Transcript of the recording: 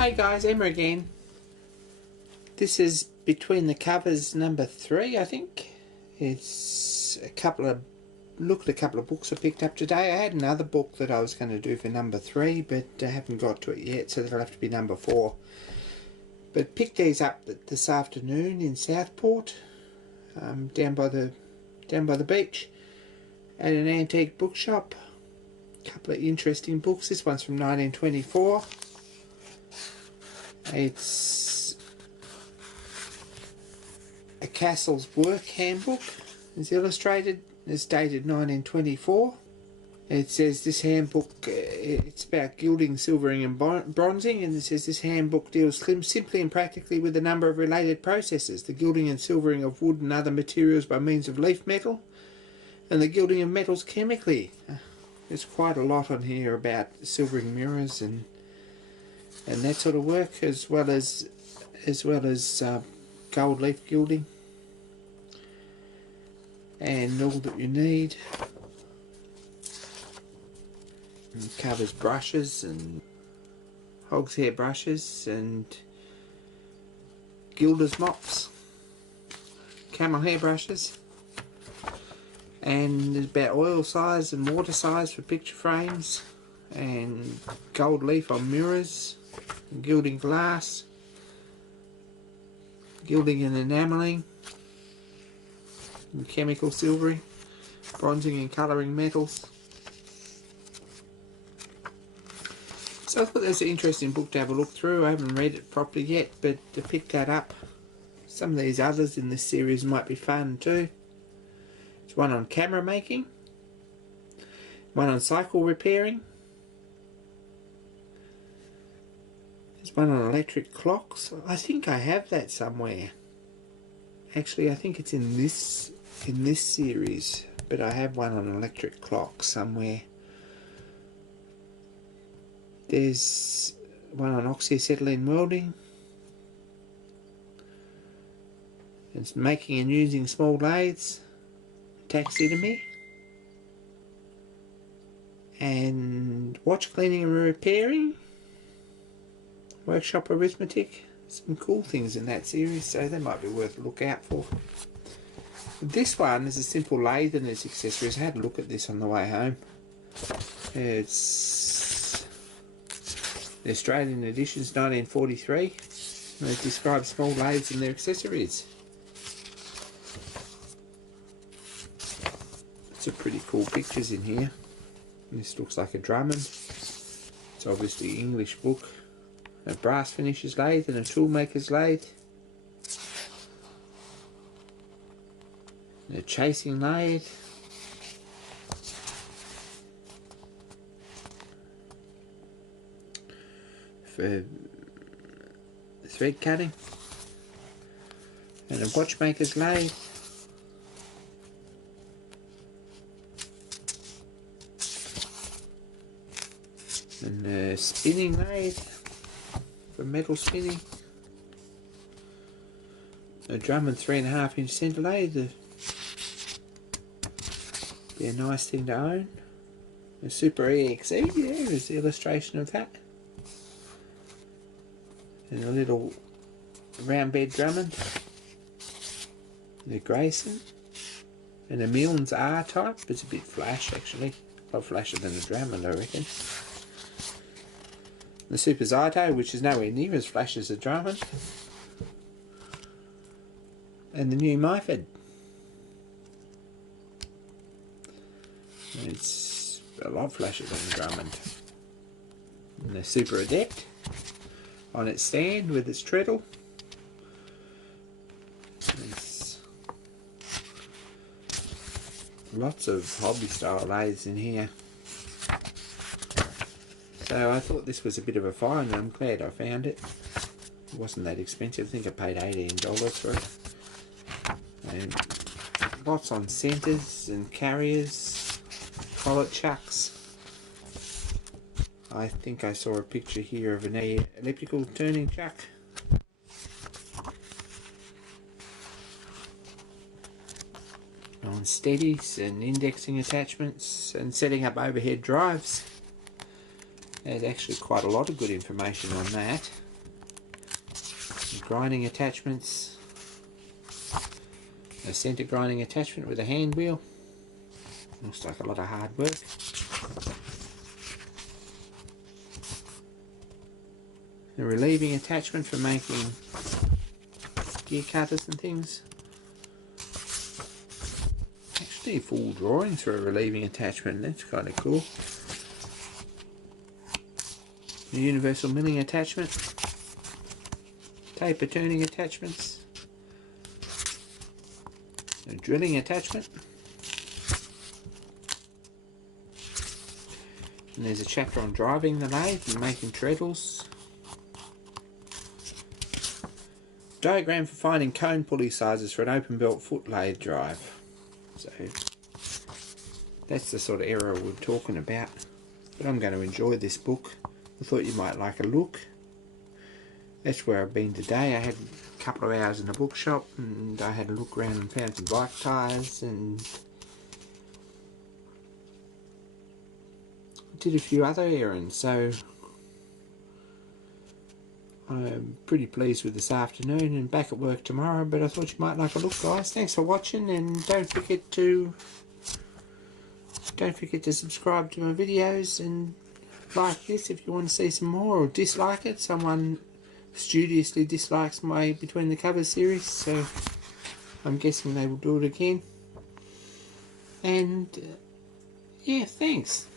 Hey guys, Emma again. This is Between the Covers number 3, I think. It's a couple of books I picked up today. I had another book that I was going to do for number 3, but I haven't got to it yet, so that'll have to be number 4. But picked these up this afternoon in Southport, down by the beach, at an antique bookshop. A couple of interesting books. This one's from 1924. It's a Castle's Work Handbook. It's illustrated. It's dated 1924. It says this handbook, it's about gilding, silvering and bronzing, and it says this handbook deals simply and practically with a number of related processes: the gilding and silvering of wood and other materials by means of leaf metal, and the gilding of metals chemically. There's quite a lot on here about silvering mirrors and that sort of work, as well as gold leaf gilding, and all that you need. And covers brushes and hog's hair brushes and gilder's mops, camel hair brushes, and there's about oil size and water size for picture frames, and gold leaf on mirrors, gilding glass, gilding and enamelling, and chemical silvering, bronzing and colouring metals. So I thought that was an interesting book to have a look through. I haven't read it properly yet, but to pick that up. Some of these others in this series might be fun too. There's one on camera making, one on cycle repairing, there's one on electric clocks. I think I have that somewhere. Actually, I think it's in this series, but I have one on electric clocks somewhere. There's one on oxyacetylene welding. It's making and using small lathes, taxidermy, and watch cleaning and repairing, workshop arithmetic. Some cool things in that series, so they might be worth a look out for. This one is a simple lathe and its accessories. I had a look at this on the way home. It's the Australian edition's 1943, and it describes small lathes and their accessories. Some pretty cool pictures in here. This looks like a Drummond. It's obviously an English book. A brass finisher's lathe and a toolmaker's lathe. And a chasing lathe. For thread cutting. And a watchmaker's lathe. And a spinning lathe for metal spinning. A Drummond 3.5-inch centre lathe. Be a nice thing to own. A Super EXE, yeah, there's the illustration of that. And a little round bed Drummond. And a Grayson. And a Milnes R type. It's a bit flash actually. A lot flasher than a Drummond, I reckon. The Super Zyto, which is nowhere near as flash as a Drummond. And the new Myford. It's a lot flasher than a Drummond. And the Super Adept on its stand with its treadle. There's lots of hobby style lathes in here. So I thought this was a bit of a find, and I'm glad I found it. It wasn't that expensive. I think I paid $18 for it. And lots on centres and carriers, collet chucks. I think I saw a picture here of an elliptical turning chuck. On steadies and indexing attachments and setting up overhead drives. There's actually quite a lot of good information on that. grinding attachments. A centre grinding attachment with a hand wheel. Looks like a lot of hard work. A relieving attachment for making gear cutters and things. Actually full drawings for a relieving attachment, that's kind of cool. A universal milling attachment. Taper turning attachments. A drilling attachment. And there's a chapter on driving the lathe and making treadles. Diagram for finding cone pulley sizes for an open belt foot lathe drive. So that's the sort of area we're talking about. But I'm going to enjoy this book. I thought you might like a look. That's where I've been today. I had a couple of hours in the bookshop and I had a look around and found some bike tyres and did a few other errands. So I'm pretty pleased with this afternoon and back at work tomorrow, but I thought you might like a look, guys. Thanks for watching, and don't forget to subscribe to my videos and like this if you want to see some more, or dislike it. Someone studiously dislikes my Between the Covers series, so I'm guessing they will do it again. And yeah, thanks.